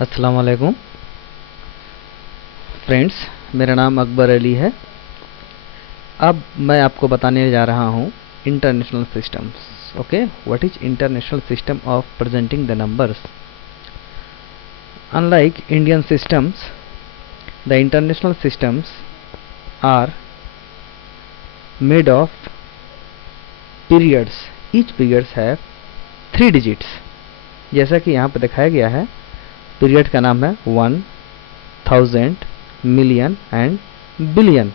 अस्सलाम वालेकुम फ्रेंड्स, मेरा नाम अकबर अली है। अब मैं आपको बताने जा रहा हूँ international systems. Okay, what is international system of presenting the numbers. Unlike Indian systems, the international systems are made of periods. Each periods have 3 digits. जैसा कि यहाँ पर दिखाया गया है, पीरियड का नाम है 1, 1000, मिलियन एंड बिलियन।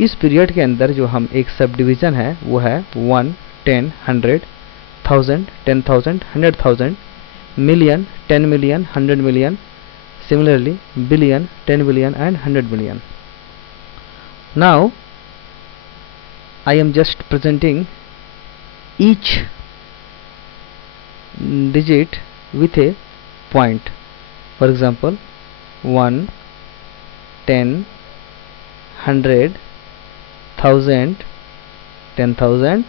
इस पीरियड के अंदर जो हम एक सब डिवीजन है वो है 1, 10, 100, 1000, 10,000, 100,000, million, 10 million, 100 million, similarly billion, 10 billion and 100 billion. Now I am just presenting each digit with a point. For example, 1, 10, 100, 1000, 10,000,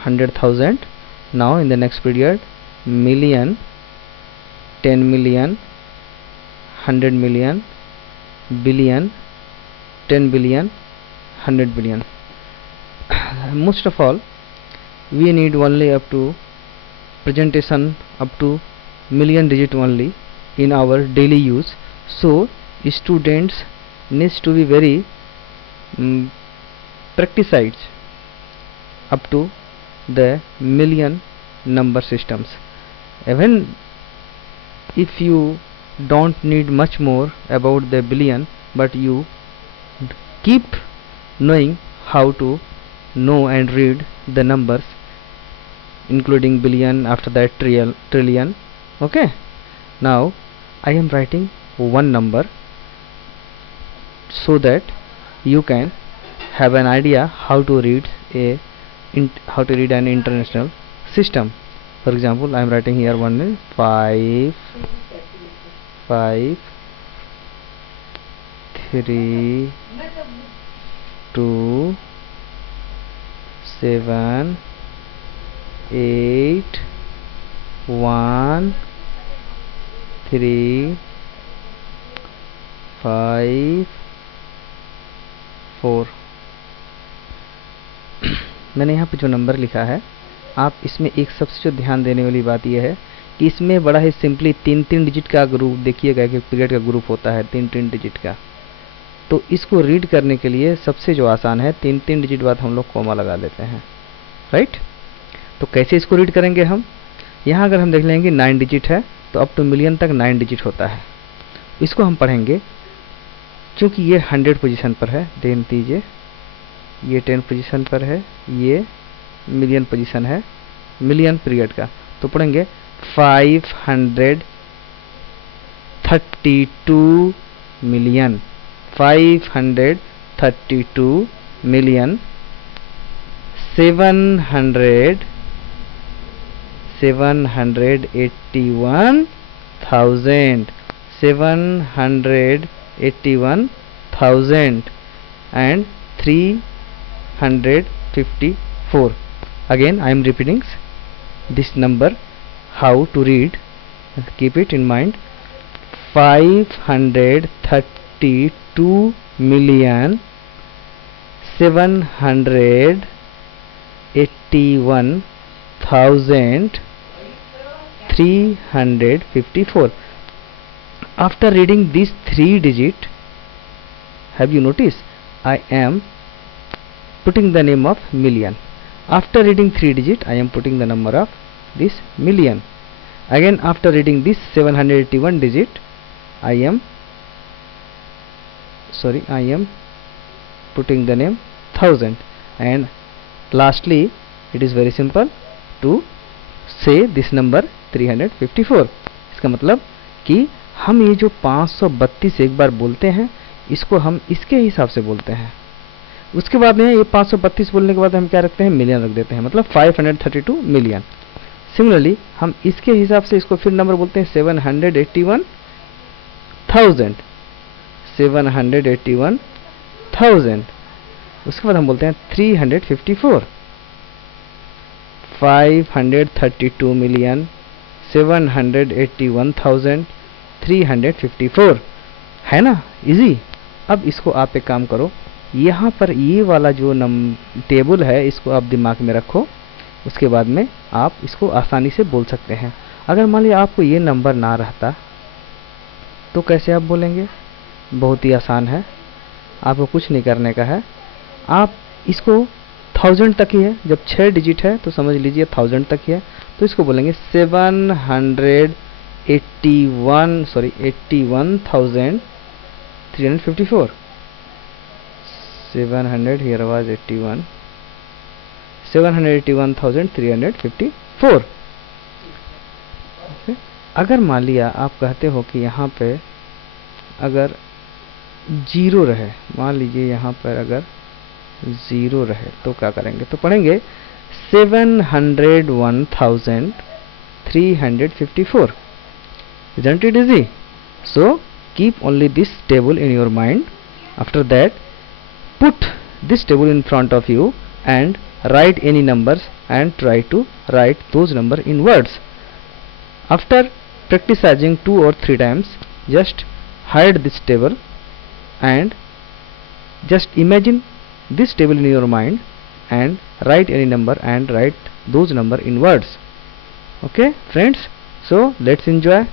100,000. Now in the next period, million, 10 million, 100 million, billion, 10 billion, 100 billion. Most of all, we need only up to presentation up to million digit only in our daily use. So students needs to be very practiced up to the million number systems. Even if you don't need much more about the billion, but you keep knowing how to know and read the numbers including billion, after that trillion. Okay, now I am writing one number so that you can have an idea how to read an international system. For example, I am writing here 1, 5, 5, 3, 2, 7, 8, 1, 3, 5, 4। मैंने यहाँ पे जो number लिखा है, आप इसमें एक सबसे जो ध्यान देने वाली बात यह है कि इसमें बड़ा ही सिंपली 3-3 डिजिट का ग्रुप देखिएगा कि पीरियड का ग्रुप होता है 3-3 डिजिट का। तो इसको रीड करने के लिए सबसे जो आसान है, 3-3 डिजिट बाद हम लोग कॉमा लगा लेते हैं, राइट। तो कैसे इसको रीड करेंगे हम, यहाँ अगर हम देख लेंगे 9 डिजिट है तो अप टू मिलियन तक 9 डिजिट होता है। इसको हम पढ़ेंगे, क्योंकि ये 100 पोजीशन पर है, ध्यान दीजिए, ये 10 पोजीशन पर है, ये मिलियन पोजीशन है, मिलियन पीरियड का। तो पढ़ेंगे 532 million, 532 million, 781,000, 781,000 and 354. Again I am repeating this number, how to read, keep it in mind. 532 million 781,354. After reading these 3 digit, have you noticed I am putting the name of million. After reading 3 digit, I am putting the number of this million. Again, after reading this 781 digit, I am putting the name 1000. And lastly, it is very simple to say this number 354. इसका मतलब कि हम ये जो 532 एक बार बोलते हैं, इसको हम इसके हिसाब से बोलते हैं। उसके बाद में ये 532 बोलने के बाद हम क्या रखते हैं, मिलियन रख देते हैं, मतलब 532 मिलियन। सिमिलरली हम इसके हिसाब से इसको फिर नंबर बोलते हैं 781,000, 781,000। उसके बाद हम बोलते हैं 354, 532 मिलियन 781,000 354 है ना, इजी। अब इसको आप एक काम करो, यहाँ पर ये वाला जो टेबल है इसको आप दिमाग में रखो, उसके बाद में आप इसको आसानी से बोल सकते हैं। अगर मान लिया आपको ये नंबर ना रहता तो कैसे आप बोलेंगे? बहुत ही आसान है, आपको कुछ नहीं करने का है। आप इसको 1000 तक ही है, जब 6 डिजिट है तो समझ लीजिए 1000 तक ही है, तो इसको बोलेंगे 81,354 700 here was 81 781,354। अगर मान लिया आप कहते हो कि यहाँ पे अगर जीरो रहे, मान लीजिए यहाँ पर अगर जीरो रहे तो क्या करेंगे? तो पढ़ेंगे 701,354। Isn't it easy? So keep only this table in your mind. After that, put this table in front of you and write any numbers and try to write those numbers in words. After practicing 2 or 3 times, just hide this table and just imagine this table in your mind and write any number and write those number in words. Okay friends, so let's enjoy.